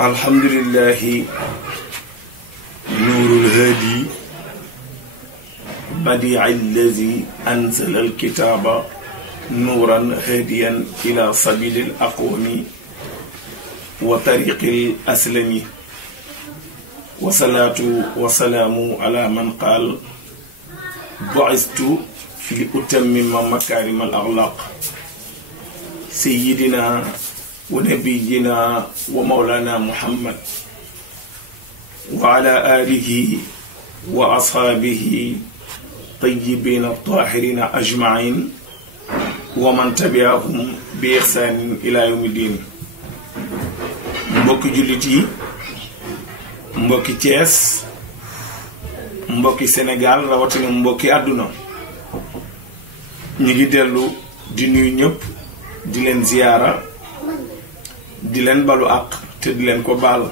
الحمد لله نور الهادي بديع الذي أنزل الكتاب نورا هاديا إلى سبيل الأقوم وطريق الأسلم وصلاة وسلام على من قال بعثت لأتمم مكارم الأخلاق سيدنا ونبينا ومولانا محمد وعلى آله وأصحابه طيبين الطاهرين أجمعين ومن تبعهم بإحسان إلى يوم الدين. mbokki jullit yi mbokki Thiès mbokki Sénégal rawatina mbokki àdduna ñu ngi dellu di nuyu ñëpp di leen ziyaara di leen balu àq te di leen ko baal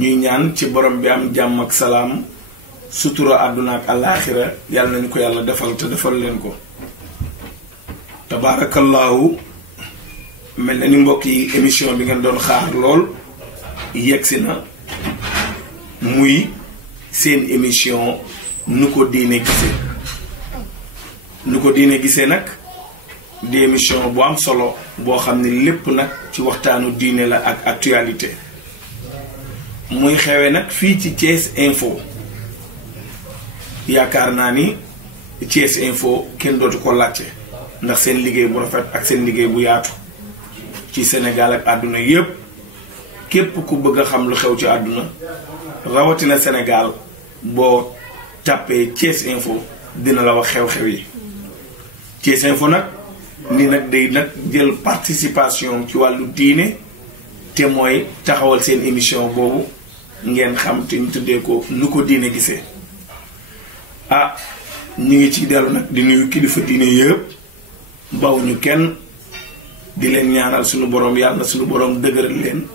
ñuy ñaan ci borom bi am jàmm ak salaam sutura àdduna ak alaaxira yàlla nañu ko yàlla defal te defal leen ko tabaarakallaahu mel na ni mbokk yi émission bi ngeen doon xaar lool yegsi na muy seen émission nu ko diine gisee nu ko diine gisee nag di émission bu am solo boo xam ne lépp nag ci waxtaanu diine la ak actualité muy xewee nag fii ci Thiès Info yaakaar naa ni Thiès Info kenn dootu ko laajte ndax seen liggéey bu rafet ak seen liggéey bu yaatu ci Sénégal ak àdduna yépp képp ku bëgg a xam lu xew ci àdduna rawatina Sénégal boo tàppee Thiès Info dina la wax xew-xew yi Thiès Info nag ni nag day nag jël participation ci wàllu diine te mooy taxawal seen émission boobu ngeen xam te ñu tuddee ko nu ko diine gisee ñu ngi ci dellu nag di nuyu kilifa diine yëpp bawuñu kenn di leen ñaanal suñu borom yàlla suñu borom dëgëral leen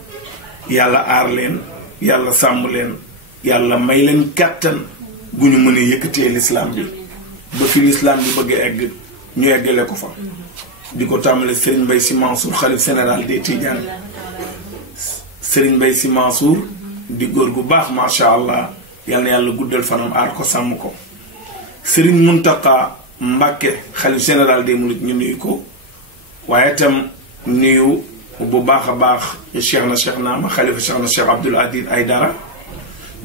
yàlla aar leen yàlla sàmm leen yàlla may leen kàttan gu ñu mën a yëkkatee lislaam bi ba fi lislaam bi bëgg a egg ñu eggale ko fa di ko tàmbale Serigne Mbaye Sy Mansour xalif général des Tidianes Serigne Mbaye Sy Mansour di góor gu baax macha allah yal na yàlla guddal fanam aar ko sàmm ko Serigne Mountakha Mbacké xalif général des Mourides ñu nuyu ko waaye itam nuyu bu baax a baax Cheikh Naama xalifa Cheikh Abdoul Aziz Aïdara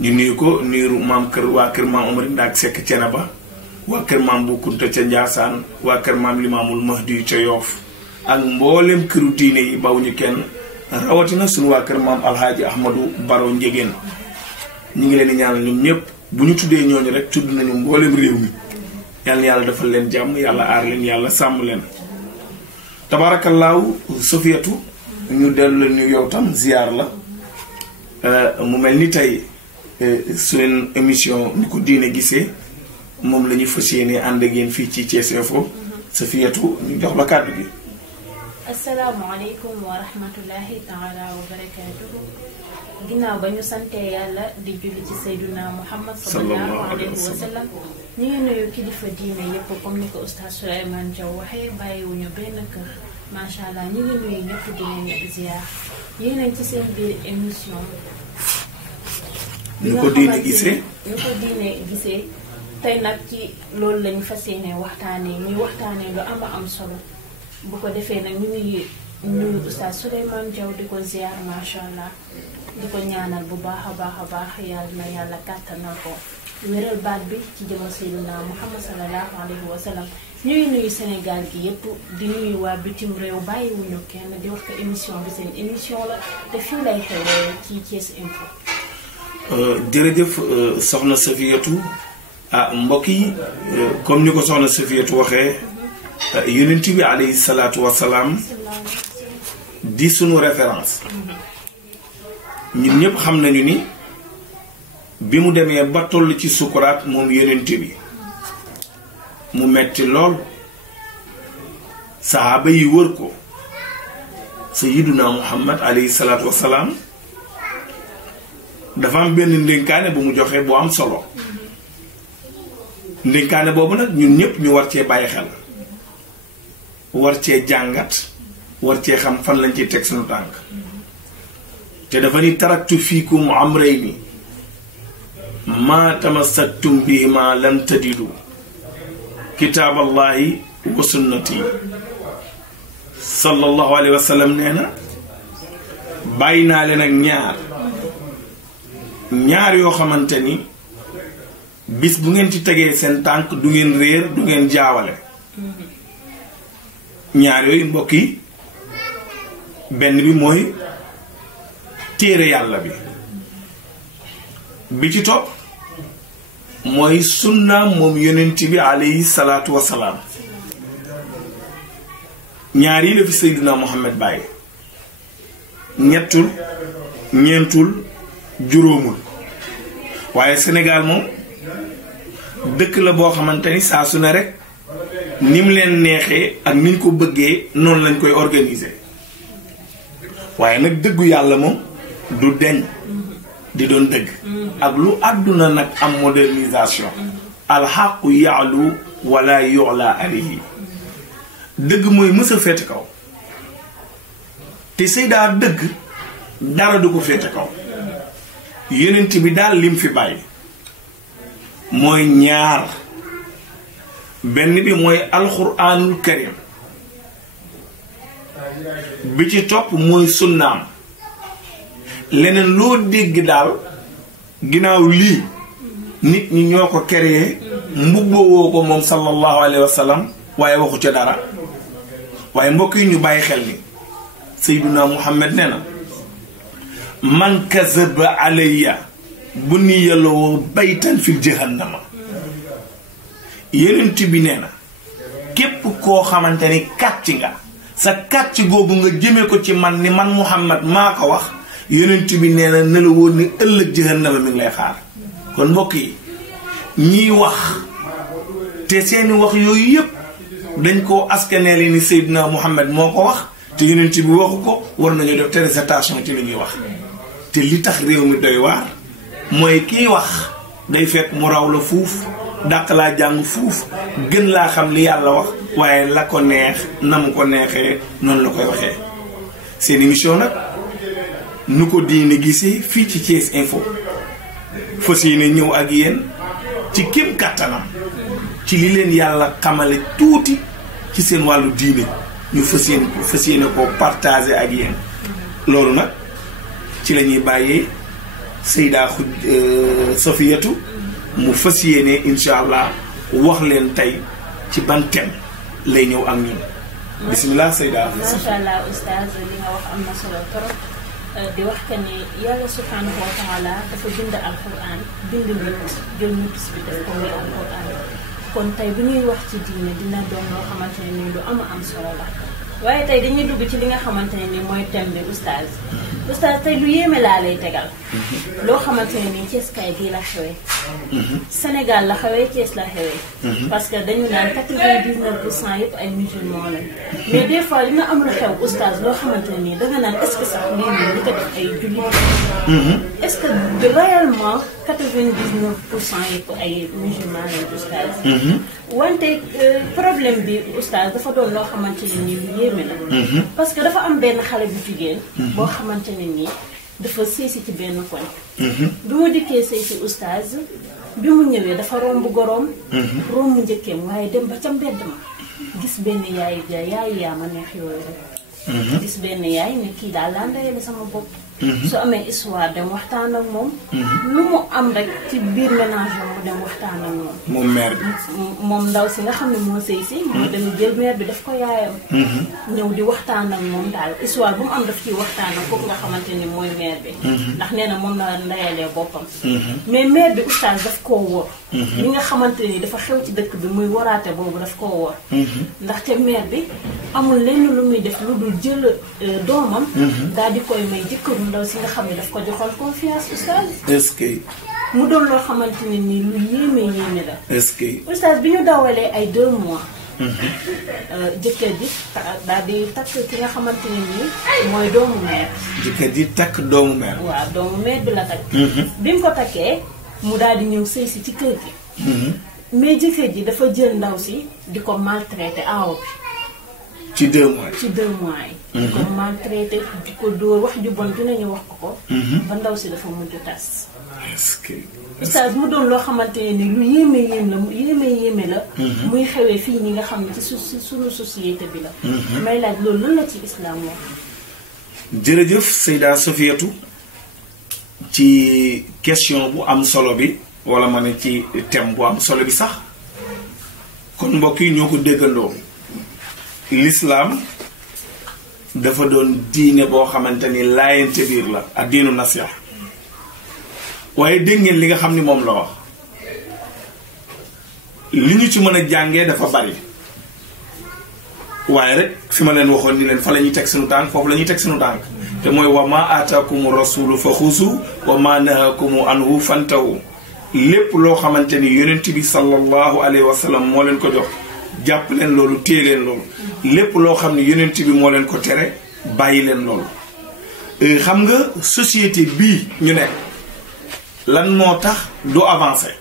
ñu nuyu ko nuyu maam kër waa kër maam Omar Ndak Seck Thiénaba waa kër maam bu Kunta ca Njaasaan waa kër maam Limaamul Mahdi ca Yoof ak mboolem këru diine yi bawuñu kenn rawatina suñu waa kër maam Alhaaji Ahmadou Baro Njegéen ñu ngi leen di ñaanal ñoom ñëpp bu ñu tuddee ñooñu rek tudd nañu mboolem réew mi yàlla na yàlla defal leen jàmm yàlla aar leen yàlla sàmm leen tabaarakallaahu Sofiyatu ñu dellu leen ñu yow tam ziyaar la mu mel ni tey seen émission ni ko diine gisee moom la ñu fas yéene ànd ak yéen fii ci Thiès Info Safiyatu ñu jox la kàddu gi. asalaamaaleykum wa rahmatullahi taala wa barakaatuhu. ginnaaw ba ñu santee yàlla di julli ci Seyduna Muhammad sallallahu alayhi wa sallam ñu ngi nuyu kilifa diine yëpp comme ni ko oustaz Souleymane Diaw waxee bàyyiwuñu benn kër macha allah ñu ngi nuyu ñëpp di leen ziar yéen ci seen biir émission. ñu ko diine gisee ñu ko diine gisee. tey nag ci loolu lañu fas yéene waxtaanee ñuy waxtaanee lu am solo bu ko defee nag ñu ngi nuyu oustaz Souleymane Diaw di ko ziar macha allah di ko ñaanal bu baax a baax yàlla na yàlla kàttanal ko wéral baat bi ci jëma Seydina Muhammad sallallahu alayhi wa sallam ñu ngi nuyu Sénégal gi yépp di nuyu waa bitim réew bàyyiwuñu kenn di wax ko émission bi seen émission la te fii lay xewee ci Thiès Info. jërëjëf soxna Safiyatu mbokk yi comme ni ko soxna Safiyatu waxee yonent bi alayhi salaatu wasalaam di sunu référence ñun ñëpp xam nañu ni bi mu demee ba toll ci sukuraat moom yonent bi mu metti lool sahaaba yi wër ko sayyiduna Muhammad alayhi salaatu wasalaam dafa am benn ndénkaane bu mu joxe bu am solo ndénkaane boobu nag ñun ñëpp ñu war cee bàyyi xel war cee jàngat war cee xam fan lañ ciy teg suñu tànk te dafa ni taraktu fiikum amrayni ma tamassaktum bihima lan tadilu kitaaballahi wa sunnati sallallahu alayhi wa sallam nee na bàyyi naa leen ak ñaar yoo xamante ni bis bu ngeen ci tegee seen tànk du ngeen réer du ngeen jaawale ñaar yooyu mbokk yi benn bi mooy téere yàlla bi ci topp mooy sunna moom yonent bi alayhi salaatu wasalaam ñaar yi la fi Seydina Muhammad bàyyi ñettul ñeentul juróomul waaye Sénégal moom dëkk la boo xamante ni saa su ne rek ni mu leen neexee ak ni ñu ko bëggee noonu lañ koy organiser waaye nag dëggu yàlla moom du deñ di doon dëgg ak lu àdduna nag am modernisation alxaqu yaalu wala yu'la alayhi dëgg mooy mës a féete kaw te Seydaa dëgg dara du ko féete kaw yonent bi daal lim fi bàyyi mooy ñaar benn bi mooy alxuraanul karim bi ci topp mooy sunnaam leneen loo dégg daal ginnaaw lii nit ñi ñoo ko créé mbubboo ko moom sallallahu alayhi wa sallam waaye waxu ca dara waaye mbokk yi ñu bàyyi xel ni Seydina Muhammad nee na man kazaba alayya bu ni yàlloo baytan fil jahannama yenent bi nee na képp koo xamante ni kàcc nga sa kàcc googu nga jëme ko ci man ni man Muhammad maa ko wax yenent bi nee na ne la woon ni ëllëg jahannama mi ngi lay xaar kon mbokk yi ñiy wax te seeni wax yooyu yëpp dañ koo askaneel ni Seydina Muhammad moo ko wax te yenent bi waxu ko war nañu def très attention ci li ñuy wax te li tax réew mi doy waar mooy kiy wax day fekk mu raw la fuuf dàq laa jàng fuuf gën laa xam li yàlla wax waaye la ko neex na mu ko neexee noonu la koy waxee seen émission nag nu ko diine gisee fii ci Thiès Info fas yéene ñëw ak yéen ci kéem kàttanam ci li leen yàlla xamale tuuti ci seen wàllu diine ñu fas yéene ko partager ak yéen loolu nag ci la ñuy bàyyee Seyda Safiyatu mu fas yéene incha allah wax leen tey ci ban thème lay ñëw ak ñun bismillah Seyda. macha allah oustaz li nga wax am na solo trop di wax que ni yàlla subhanahu wa taala dafa bind alquran bind nit jël nit bi def ko muy alquran kon tey bu ñuy wax ci diine dina doon loo xamante ne nii lu am solo la waaye tey dañuy dugg ci li nga xamante ne nii mooy thème bi oustaz tey lu yéeme laa lay tegal loo xamante ne nii Thiès kay gii la xewee Sénégal la xewee Thiès la xewee parce que dañu naan 99% yëpp ay musulmans lañ mais des fois dina am lu xew oustaz loo xamante ne nii danga naan est-ce que sax lii nii li ko def ay jullit est-ce que réellement 99% yëpp ay musulmans lañ oustaz wante problème bi oustaz dafa doon loo xamante ne nii lu yéeme la parce que dafa am benn xale bu jigéen boo xamante ne nii dafa séesi ci benn koñ bi mu dikkee sëy si oustaz bi mu ñëwee dafa romb goroom romb njëkkeem waaye dem ba ca mbedd ma gis benn yaay yaa ma neex yooyu rek gis benn yaay ne kii daal laa ndeyale sama bopp su amee histoire dem waxtaan ak moom lu mu am rek ci biir ménage mu dem waxtaan ak moom moom mère bi moom ndaw si nga xam ne moo sëy si moo dem jël mère bi daf ko yaayam ñëw di waxtaan ak moom daal histoire bu mu am daf ciy waxtaan ak kooku nga xamante ni mooy mère bi ndax nee na moom la ndeyalee boppam mais mère bi oustaz daf koo wóor li nga xamante ni dafa xew ci dëkk bi muy waraate boobu daf koo wóor ndaxte mère bi amul lenn lu muy def lu dul jël doomam daal di koy may jëkkëru ndaw si nga xam ne daf ko joxoon confiance oustaz est-ce que mu doon loo xamante ne nii lu yéeme la est-ce que oustaz bi ñu dawalee ay 2 mois jëkkër ji daal di takk ki nga xamante ne nii mooy doomu mère jëkkër ji takk doomu mère waaw doomu mère bi la takk bi mu ko takkee mu daal di ñëw sëy si ci kër gi mais jëkkër ji dafa jël ndaw si di ko maltraité aaw bi ci 2 mois ci 2 mois yi. di ko maltraité di ko dóor wax ju bon dinañu wax ko. ba ndaw si dafa mujj tas. est-ce que. oustaz mu doon loo xamante ne lu yéeme la. muy xewee fii ñi nga xam ne ci suñu société bi la. may laaj loolu lan la ci islam wax. jërëjëf Seyda Sofiatou ci question bu am solo bi wala ma ne ci thème bu am solo bi sax kon mbokk yi ñoo ko déggandoo l'islam dafa doon diine boo xamante ni laayante biir la ak diinu nasiha waaye dégg ngeen li nga xam ni moom la wax li ñu ci mën a jàngee dafa bari waaye rek fi ma leen waxoon ni leen fa la ñuy teg sunu tànk foofu la ñuy teg sunu tànk te mooy wa ma aataakumu rasulu fa xusu wa ma nahakumu anhu fantahu lépp loo xamante ni yonent bi sallallahu alayhi wa sallam moo leen ko jox jàpp leen loolu téye leen loolu lépp loo xam ne yonent bi moo leen ko tere bàyyi leen loolu xam nga société bii ñu nekk lan moo tax du avancer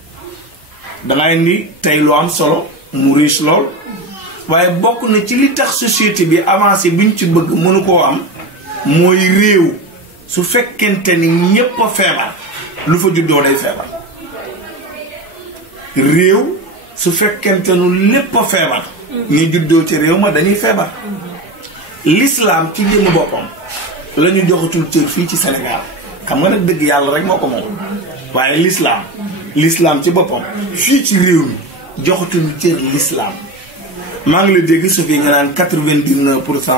dangay ni tey lu am solo mu riche lool waaye bokk na ci li tax société bi avancé bi ñu ci bëgg mënu koo am mooy réew su fekkente ni ñépp a feebar lu fa juddoo day feebar réew su fekkente nu lépp a feebar ñi juddoo ci réew ma dañuy feebar l'islam ci jëmm boppam la ñu joxatul cër fii ci Sénégal xam nga nag dëgg yàlla rek moo ko moom waaye l'islam ci boppam fii ci réew mi joxatul cër l'islam maa ngi la dégg su fi nga naan 99%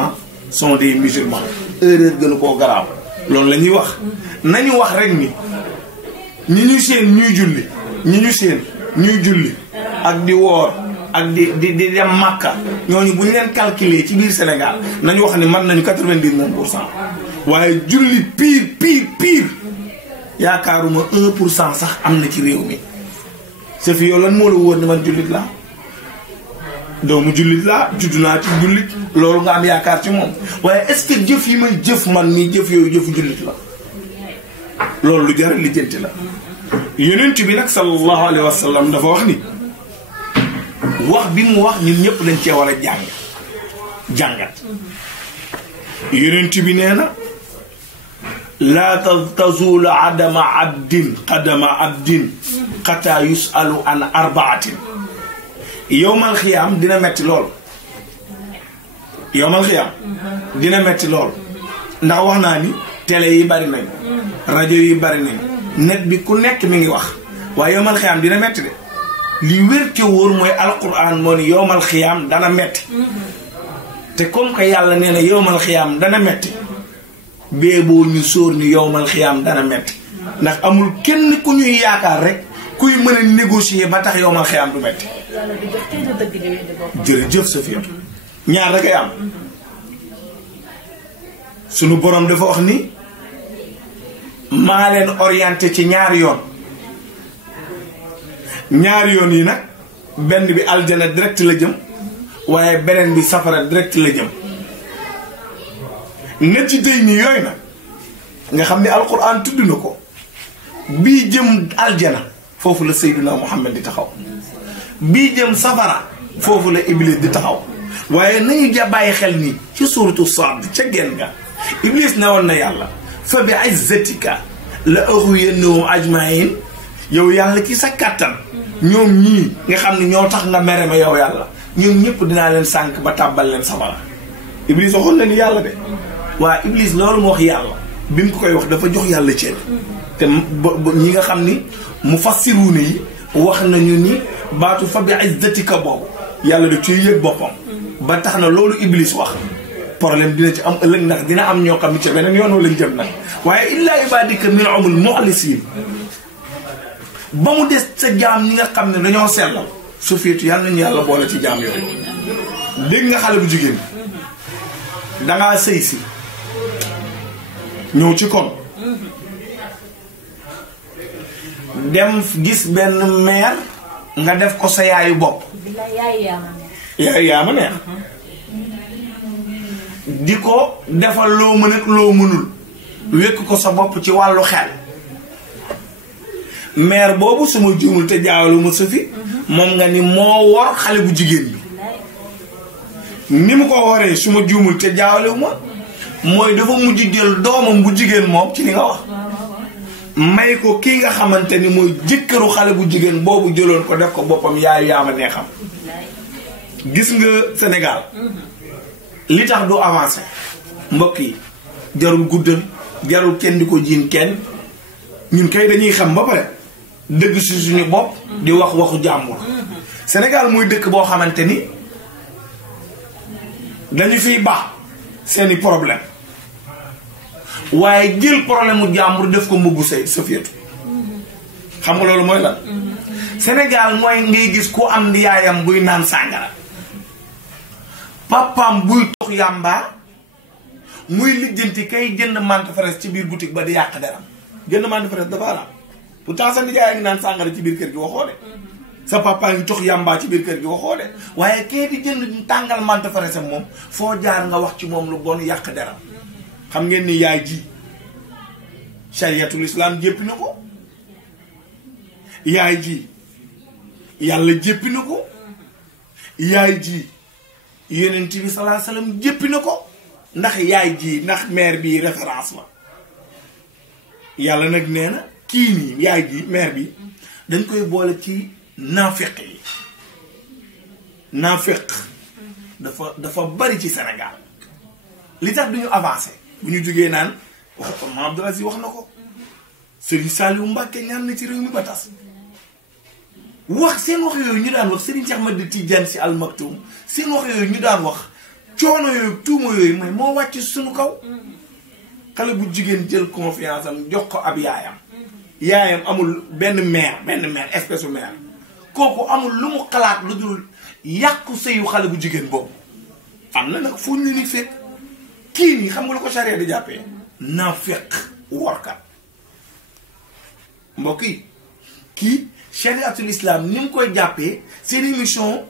sont des musulmans erreur gënu koo garaaw loolu la ñuy wax nañu wax rek ni ñi ñu seen ñuy julli ñi ñu seen ñuy julli ak di woor ak di dem Makka ñooñu bu ñu leen calculer ci biir Sénégal nañu wax ni mën nañu 99%. waaye julli pire yaakaaruma 1% sax am na ci réew mi sa fi yow lan moo la wóor ni man jullit laa doomu jullit laa juddu naa ci jullit loolu nga am yaakaar ci moom waaye est-ce que jëf yi may jëf man nii jëf yooyu jëfu jullit la loolu lu jar lijjanti la yonent bi nag sallallahu alayhi wa sallam dafa wax ni wax bi mu wax ñun ñëpp dañ cee war a jàngat yonent bi nee na laa tazulu qadama abdin xataa yusalu an arbaatin yowmal xiyaam dina metti lool ndax wax naa ni télé yi bari nañ rajo yi bari nañ net bi ku nekk mi ngi wax waaye yowmal xiyaam dina metti de li wér te wóor mooy alquran moo ni yowmal xiyaam dana metti te comme que yàlla nee na yowmal xiyaam dana metti bee boo ñu sóor ni yowmal xiyaam dana metti ndax amul kenn ku ñuy yaakaar rek kuy mën a négocier ba tax yowmal xiyaam du metti jërëjëf Sofiatou ñaar rek ay am sunu borom dafa wax ni maa leen orienté ci ñaari yoon yi nag benn bi aljana direct la jëm waaye beneen bi safara direct la jëm na ci day ni yooyu nag nga xam ne alquran tudd na ko bii jëm aljana foofu la Seydina Muhammad di taxaw bii jëm safara foofu la Iblis di taxaw waaye nañu bàyyi xel ni ci suuratu Saad ca genn ga Iblis ne woon na yàlla fa bi izzatika la ughwiyannahum ajmain yow yàlla ci sa kàttan ñoom ñii nga xam ne ñoo tax nga mere ma yow yàlla ñoom ñëpp dinaa leen sànk ba tàbbal leen safara Iblis waxoon na ni yàlla de waa Iblis loolu mu wax yàlla bi mu ko koy wax dafa jox yàlla cër te ñi nga xam ni mufassiruuna yi wax nañu ni baatu fa bi izzatika boobu yàlla da ciy yëg boppam ba tax na loolu Iblis wax problème dina ci am ëllëg ndax dina am ñoo xam ne ca beneen yoon wala jëm nag waaye illaa ibadika minhumul muxlisiin ba mu des sa jaam ñi nga xam ne dañoo sellal Sofiatou yàlla nañu yàlla boole ci jaam yooyu dégg nga xale bu jigéen dangaa sëy si ñëw ci kon dem gis benn mère nga def ko sa yaayu bopp yaayu yaa ma neex di ko defal loo mën ak loo mënul wékk ko sa bopp ci wàllu xel mère boobu suma juumul te jaawalu ma Sofi moom nga ni moo wor xale bu jigéen bi ni mu ko waree su ma juumul te jaawlewu ma mooy dafa mujj jël doomam bu jigéen moom ci li nga wax may ko kii nga xamante ni mooy jëkkëru xale bu jigéen boobu jëloon ko def ko boppam yaay yaama nee xam gis nga Sénégal li tax du avancé mbokk yi jarul guddal jarul kenn di ko jiin kenn ñun kay dañuy xam ba pare dëgg si suñu bopp di wax waxu jàmbur Sénégal muy dëkk boo xamante ni dañu fiy baax seeni problème waaye jël problème mu jàmbur def ko mbuggu say sofietu xam nga loolu mooy lan Sénégal mooy ngay gis ku am yaayam buy naan sàngara papaam buy tox yàmba muy lijjanti kay jënd mante fraise ci biir boutique ba di yàq deram jënd mante fraise dafa araam pourtant sa nijaay ngi naan sàngara ci biir kër gi waxoo de sa papa ngi tox yàmbaa ci biir kër gi waxoo de waaye kay di jënd tàngal mante fraise moom foo jaar nga wax ci moom lu bon yàq deram xam ngeen ni yaay ji chariatul islam jéppi na ko yaay ji yàlla jéppi na ko yaay ji yonent bi sallallahu alayhi wasallam jéppi na ko ndax yaay ji ndax mère bi référence la yàlla nag nee na kii nii yaay ji mère bi dañ koy boole ci naafeq yi naafeq dafa bari ci Sénégal li tax duñu avancé bu ñu jógee naan wax Mame Abdou Aziz wax na ko Serigne Saliou Mbacké ñaan na ci réew mi ba tas wax seen wax yooyu ñu daan wax Serigne Cheikh Ahmed Tidiane Sy Al Maktoum seen wax yooyu ñu daan wax coono yooyu tuuma yooyu mooy moo wàcc suñu kaw xale bu jigéen jël confiance am jox ko ab yaayam amul benn mère espèce u mère kooku amul lu mu xalaat lu dul yàqu sëyu xale bu jigéen boobu am na nag foo ñu ni fekk kii nii xam nga lu ko charia di jàppee naafeq workat mbokk yi kii chariatul islam ni mu koy jàppee seen émission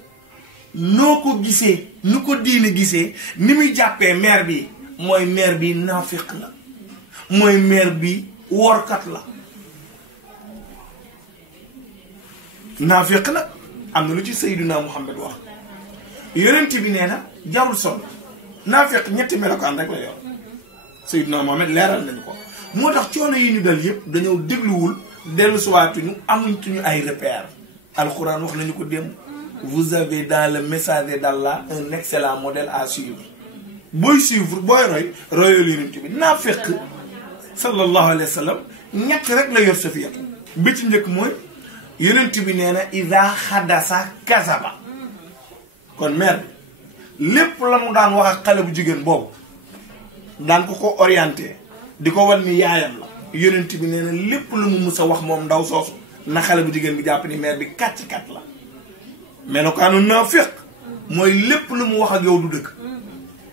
noo ko gisee nu ko diine gisee ni muy jàppee mère bi mooy mère bi naafeq la mooy mère bi workat la naafeq nag am na lu ci Seydina Muhammad wax yonent bi nee na jarul sonn naafeq ñetti melokaan rek la yor Seydina Muhammad leeral nañu ko moo tax coono yi ñu dal yëpp dañoo dégluwul dellu suwaatuñu amuñtuñu ay repères alxuraan wax nañu ko démb vous avez dans le messager d'Allah un excellent modèle à suivre booy suivre booy roy royal yonent bi naafeq sallallahu alayhi wa sallam ñett rek la yor safiyatu bi ci njëkk mooy yonent bi nee na ida xadasa kasaba kon mère lépp la mu daan wax ak xale bu jigéen boobu daan ko orienté di ko wan ni yaayam la yonent bi nee na lépp lu mu mus a wax moom ndaw soosu na xale bu jigéen bi jàpp ni mère bi kàcc-kat la melokaanu naafiq mooy lépp lu mu wax ak yow du dëgg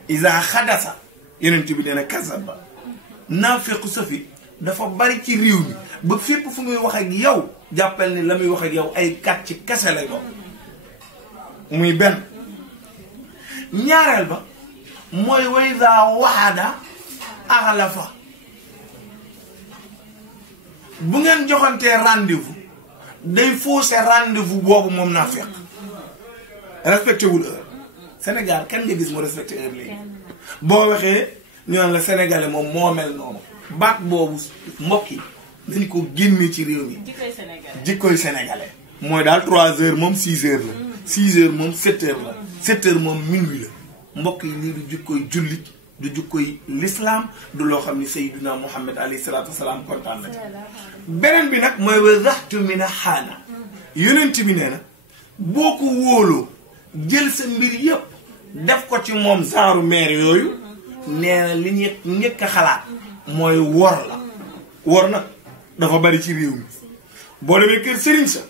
ida xadasa yonent bi nee na kasaba naafiqu safi dafa bari ci réew mi ba fépp fu muy wax ak yow jàppal ni la muy wax ak yow ay kàcc kese lay doon muy benn ñaareel ba mooy wayda waxada axlafa bu ngeen joxantee rendez-vous day fausser rendez-vous boobu moom naa fekk respecté wul heure Sénégal kenn nga gis mu respecté heure léegi boo waxee ñu naan la sénégalais moom moo mel noonu baat boobu mbokk yi dañu ko génne ci réew mi jikkoy sénégalais mooy daal 3 heures moom 6 heures la 6 heures moom 7 heures la 7 heures moom minuit la mbokk yi lii du jikkoy jullit du jikkoy l'islam du loo xam ni Seydina Muhammad alayhi salaatu wasalaam kontaan na ci beneen bi nag mooy wa zaxtu mina xaana yonent bi nee na boo ko wóoloo jël sa mbir yëpp def ko ci moom genre mère yooyu nee na li ñu njëkk a xalaat mooy wor la wor nag dafa bari ci réew mi boo demee kër sëriñ sa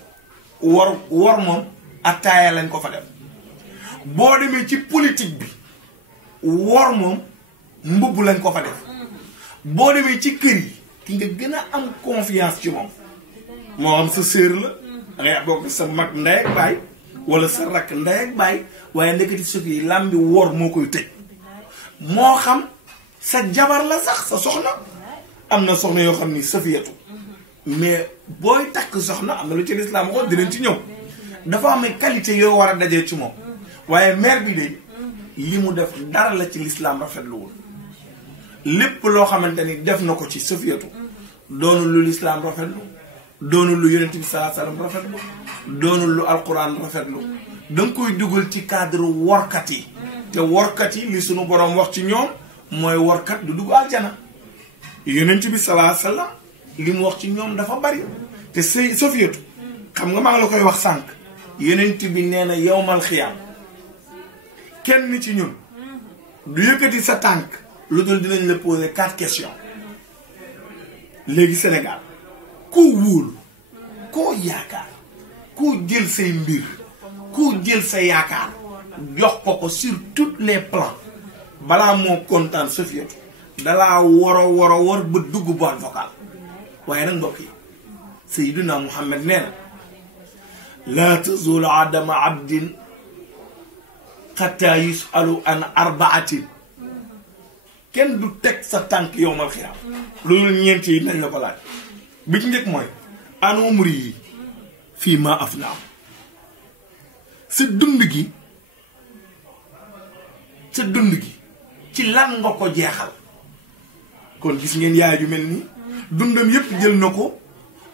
wor moom attaaya lañ ko fa def boo demee ci politique bi wor moom mbubb lañ ko fa def boo demee ci kër yi ki nga gën a am confiance ci moom moo xam sa sœur la dangay bokk sa mag ndey ak baay wala sa rakk ndey ak baay waaye ndeketi sëkk yi làmbi wor moo koy tëj moo xam sa jabar la sax sa soxna am na soxna yoo xam ni safiyatu mais booy takk soxna am na lu ci lislaam waxoon dinañ ci ñëw dafa am qualité yoo war a dajee ci moom waaye mère bi de li mu def dara la ci lislaam rafetluwul lépp loo xamante ni def na ko ci Safiyatu doonul lu lislaam rafetlu doonul lu yonent bi sallallahu alayhi wasallam rafetlu doonul lu alquran rafetlu danga koy dugal ci cadre workat yi te workat yi li sunu boroom wax ci ñoom mooy workat du dugg aljana yonent bi sallallahu alayhi wasallam li mu wax ci ñoom dafa bari te Safiyatu xam nga maa ngi la koy wax sànq yonent bi nee na yowmal xiyaam kenn ci ñun du yëkkati sa tànk lu dul dinañ la poser 4 questions léegi Sénégal koo wóolu koo yaakaar koo jël say mbir koo jël sa yaakaar jox ko sur tous les plans balaa moo kontaan Safiyatu dalaa war ba dugg boîte vocale waaye nag mbokk yi Sayyiduna Muhammad nee na laa tazulu adama abdin xataa yusalu an arbaatin kenn du teg sa tànk yowmal xiyaam loolu ñeent yi nañ la ko laaj bi ci njëkk mooy an umri yi fii ma afnaaw sa dund gi ci lan nga ko jeexal kon gis ngeen yaay ju mel nii dundam yépp jël na ko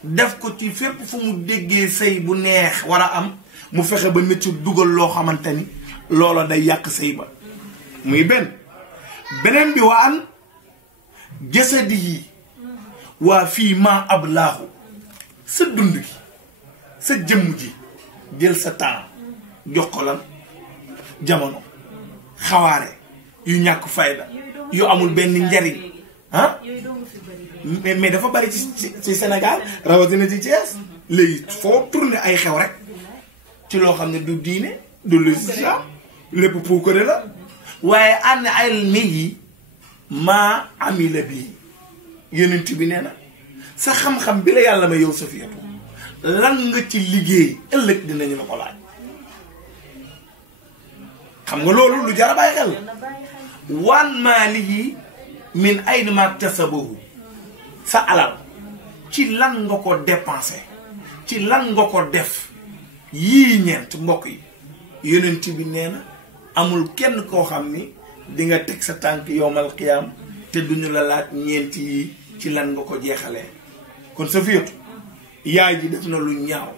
def ko ci fépp fu mu déggee sëy bu neex war a am mu fexe ba nit ci dugal loo xamante ni loola day yàq sëy ba muy beneen bi waa an jasadi yi waa fii ma ab laaxu sa dund gi sa jëmm ji jël sa temps jox ko lan jamono xawaare yu ñàkk fayda yu amul benn njariñ ah mais dafa bari ci Sénégal rawatina ci Thiès léegi foo tourner ay xew rek ci loo xam ne du diine du l'islam lépp puukare la waaye ànd ay mi yi maa amila bii yonent bi nee na sa xam-xam bi la yàlla ma yow Safiyatu lan nga ci liggéey ëllëg dinañu la ko laaj xam nga loolu lu jar a bàyyi xel wan maalihi min ayna maktasabahu sa alal ci lan nga ko dépensé ci lan nga ko def yii ñeent mbokk yi yonent bi nee na amul kenn koo xam ni di nga teg sa tànk yowmal qiyaam te duñu la laaj ñeent yi ci lan nga ko jeexalee kon Safiyatu yaay ji def na lu ñaaw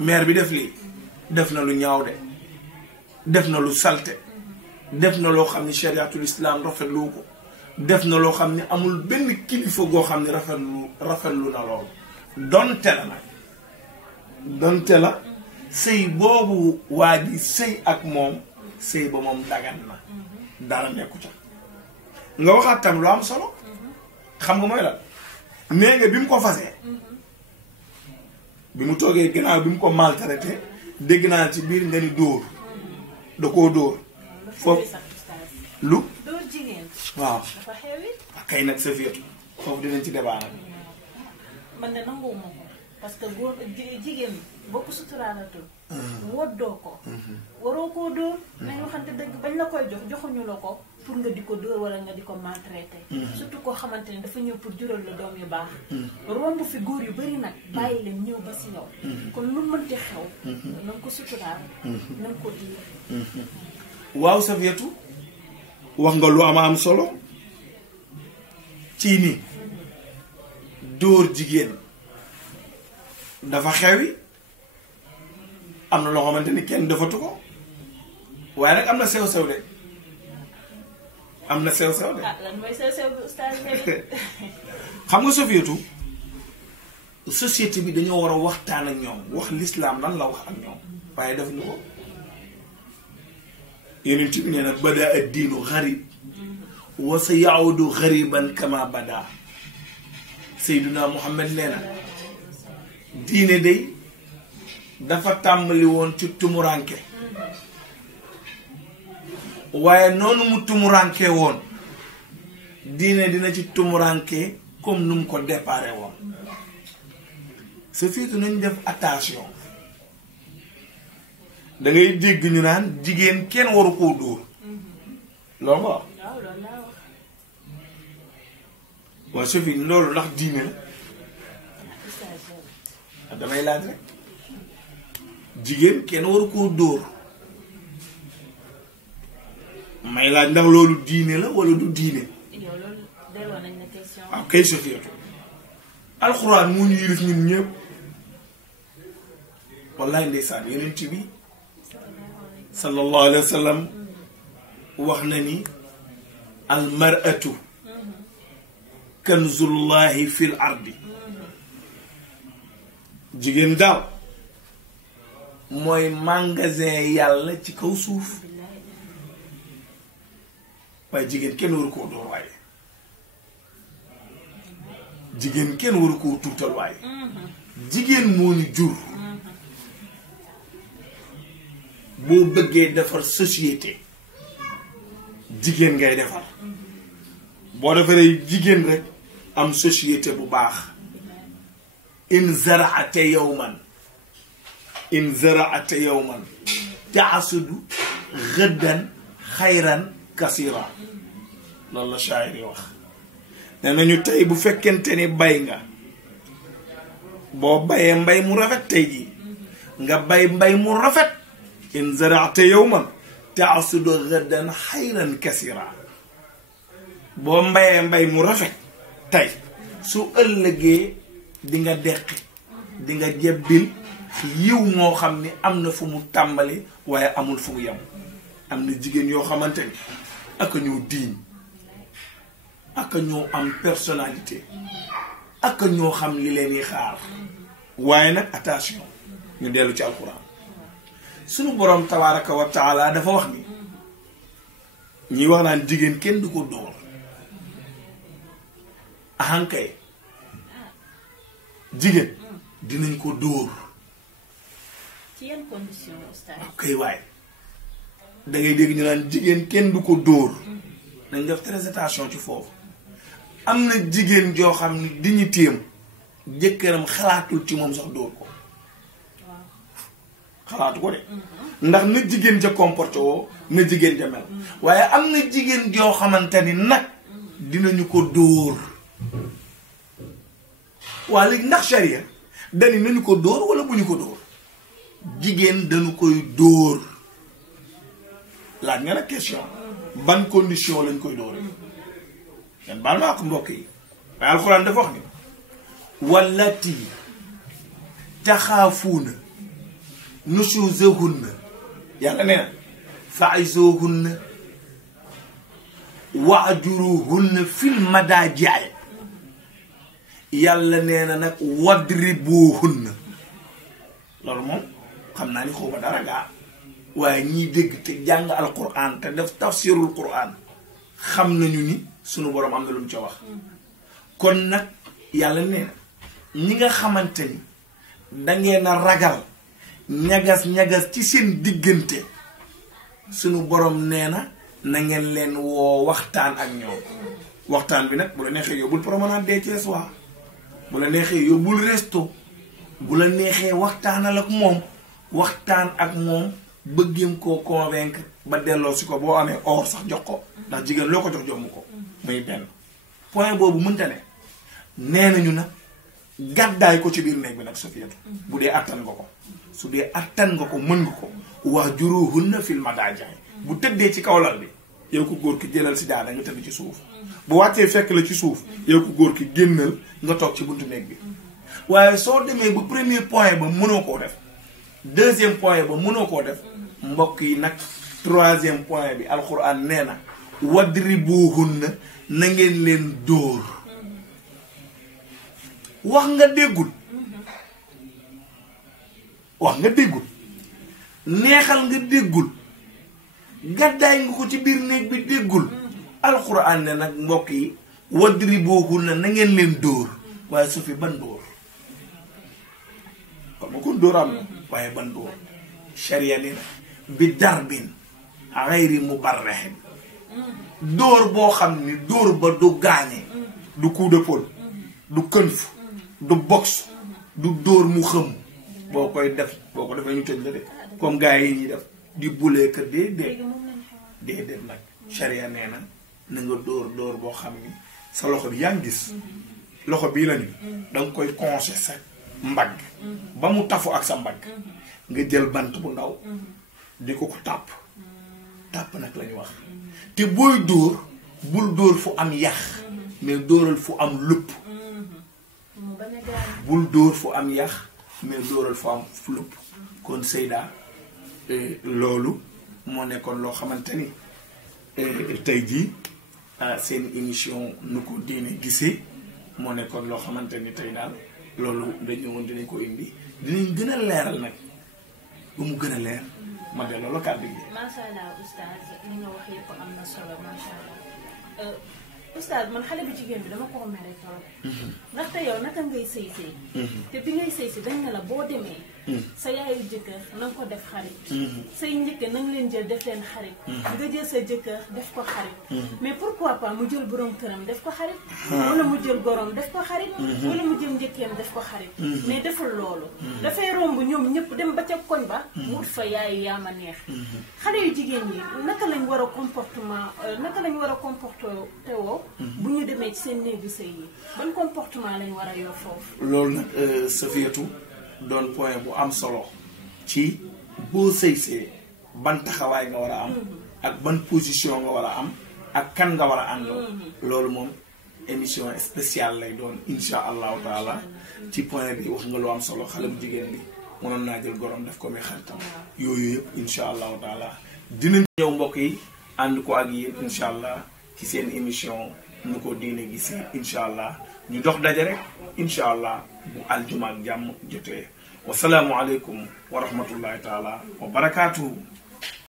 mère bi def lii def na lu ñaaw de def na lu salte def na loo xam ni chariatul islam rafetlu ko def na loo xam ni amul benn kilifa goo xam ni rafetlu na loolu donte la sëy boobu waa ji sëy ak moom sëy ba moom dagan na dara nekku ca nga waxaat tam lu am solo xam nga mooy la nee nga bi mu ko fasee bi mu toogee ginnaaw bi mu ko maltraité dégg naa ci biir nga ni dóor da koo dóor foofu lu waaw kay nag Safiyatu foofu dinañ ci débat nag man de nanguwuma ko parce que góor jigéen boo ko suturaalatul woddoo ko waroo koo dóor nañ waxante dëgg bañ la koy joxuñu la ko pour nga di ko dóor wala nga di ko maltraité surtout koo xamante ne dafa ñëw pour jural la doom yu baax romb fi góor yu bari nag bàyyi leen ñëw ba si yow kon lu mënti xew na nga ko suturaal na nga ko diir waaw Safiyatu wax nga lu am solo ci ni dóor jigéen dafa xewi am na loo xamante ni kenn defatu ko waaye nag am na sew-sew de am na sew-sew de lan mooy sew-sew bi oustaz xam nga Safiyatu société bi dañoo war a waxtaan ak ñoom wax l'islam lan la wax ak ñoom waaye def ñu ko yonent bi nee na bada ad-diinu gharib wa sa yaudu ghariban kama bada Seydina Muhammad nee na diine day dafa tàmbali woon ci tumuranke waaye noonu mu tumuranke woon diine dina ci tumuranke comme nu mu ko déparé woon Safiyatu nañ def attention da ngay dégg ñu naan jigéen kenn waru koo dóor loolu nga wax waaw Sophie loolu ndax diine la damay laaj rek jigéen kenn waru koo dóor may laaj ndax loolu diine la wala du diine. yow loolu delloo nañ la question. waaw kay Safiyatu alxuraan moo ñu yilif ñun ñëpp wallaay ndeysaan yonent bi sallallahu alayhi wa sallam wax na ni almaratu kanzullahi fil ardi jigéen daal mooy magasin yàlla ci kaw suuf waaye jigéen kenn waru koo door waaye jigéen kenn waru koo tuutal waaye jigéen moo ñu jur boo bëggee defar société jigéen ngay defar boo defaree jigéen rek am société bu baax in zaraate yawman taasudu gëddan xayran kasira loolu la shaayir yi wax nee nañu tey bu fekkente ni bay nga boo bayee mbay mu rafet tey ji nga bay mbay mu rafet in zaraate yawman taasudu gëddan xayran kasira boo mbayee mbay mu rafet tey su ëllëgee di nga deqi di nga jebbil yiw moo xam ni am na fu mu tàmbali waaye amul fu mu yem am na jigéen yoo xamante ni ak ñoo diiñ ak ñoo am personnalité ak ñoo xam li leen di xaar waaye nag attention ñu dellu ci alxuraan sunu boroom tabaaraka wa taala dafa wax ni ñuy wax naan jigéen kenn du ko dóor ahankay jigéen dinañ ko dóor ci yan condition oustaz. kay waaye da ngay dégg ñu naan jigéen kenn du ko dóor dañ def très attention ci foofu am na jigéen joo xam ni dignitéem jëkkëram xalaatul ci moom sax dóor ko xalaatu ko de ndax na jigéen ja comporté woo na jigéen ja mel waaye am na jigéen joo xamante ni nag dinañu ko dóor waa léegi ndax sharia dani nañu ko dóor wala bu ñu ko dóor jigéen dañu koy dóor laaj nga nag question ban condition lañ koy dóore yan baal maa ko mbokk yi waaye alxuraan dafa wax ni wallati taxaafuuna nushuzahunna yàlla nee na fa'izuhunna wa'juruhunna fil madaaji' yàlla nee na nag wadribuhunna loolu moom xam naa ni xawma dara gaa waaye ñiy dégg te jàng alquran te def tafsirul quran xam nañu ni sunu borom am na lu mu ca wax kon nag yàlla nee na ñi nga xamante ni dangeen a ragal ñagas-ñagas ci seen diggante sunu borom nee na na ngeen leen woo waxtaan ak ñoom waxtaan bi nag bu la neexee yóbbul promenade des Thiessois bu la neexee yóbbul resto bu la neexee waxtaanal ak moom waxtaan ak moom bëggeem koo convaincre ba delloo si ko boo amee or sax jox ko ndax jigéen loo ko jox jomb ko muy benn point boobu mënta ne nee nañu nag gàddaay ko ci biir néeg bi nag Safiyatu bu dee attan nga ko su dee attan nga ko mën nga ko wahjuruhunna fil madaaji bu tëddee ci kaw lal bi yow ko góor ki jëlal si daana nga tëdd ci suuf bu wàccee fekk la ci suuf yow ko góor ki génnal nga toog ci buntu néeg bi waaye soo demee ba premier point ba mënoo koo def deuxième point ba mënoo koo def mbokk yi nag troisième point bi alxuraan nee na wadribuhunna na ngeen leen dóor wax nga déggul neexal nga déggul gàddaay nga ko ci biir néeg bi déggul alxuraan ne nag mbokk yi wadribuhunna na ngeen leen dóor waaye su fi ban dóor xam nga kon dóor am na waaye ban dóor sharia ni na bi darbin xayri mubarrahin dóor boo xam ni dóor ba du gaañe du coup d'épaule du kënf du box du dóor mu xëm boo koy def boo ko defee ñu tëj la de comme gars yi ñuy def di bulee kër déedéet nag sharia nee na na nga dóor boo xam ni sa loxo bi yaa ngi gis loxo bii lañu danga koy conseil sa mbagg ba mu tafu ak sa mbagg nga jël bant bu ndaw di ko tàpp tàpp nag lañu wax te booy dóor bul dóor fu am yax mais dóoral fu am lupp bul dóor fu am yax mais dóoral fu am lupp kon Seyda loolu moo nekkoon loo xamante ni tey jii seen émission nu ko diine gisee moo nekkoon loo xamante ni tey daal loolu dañu woon dinañ ko indi dinañ gën a leeral nag ba mu gën a leer ma delloo la kàddu gi. macha allah oustaz li nga wax yëpp am na solo macha allah oustaz man xale bu jigéen bi dama ko mere trop. ndaxte yow naka ngay sëy te bi ngay sëy dañ ne la boo demee. sa yaayu jëkkër na nga ko def xarit. say njëkke na nga leen jël def leen xarit. nga jël sa jëkkër def ko xarit. mais pourquoi pas mu jël borom këram def ko xarit. wala mu jël gorom def ko xarit. wala mu jël njëkkeem def ko xarit. mais deful loolu. dafay romb ñoom ñëpp dem ba ca koñ ba. mu ut fa yaayu yaa ma neex. xale yu jigéen ñi naka lañ war a comporté woo bu ñu demee ci seen néegu sëy yi ban comportement lañ war a yor foofu. loolu nag Safiatou doon point bu am solo ci boo sëysee ban taxawaay nga war a am ak ban position nga war a am ak kan nga war a àndoo loolu moom émission spéciale lay doon insha allahu taala ci point bi wax nga lu am solo xale bu jigéen bi mënoon naa jël gorom def ko muy xaritam yooyu yëpp insha allahu taala dinañ ñëw mbokk yi ànd ko ak yéen insha allah ci seen émission nu ko diine gisee incha allah ñu dox daje rek incha allah bu aljuma ak jàmm jotee wasalaamualeykum wa rahmatullahi taala wa barakaatuhu.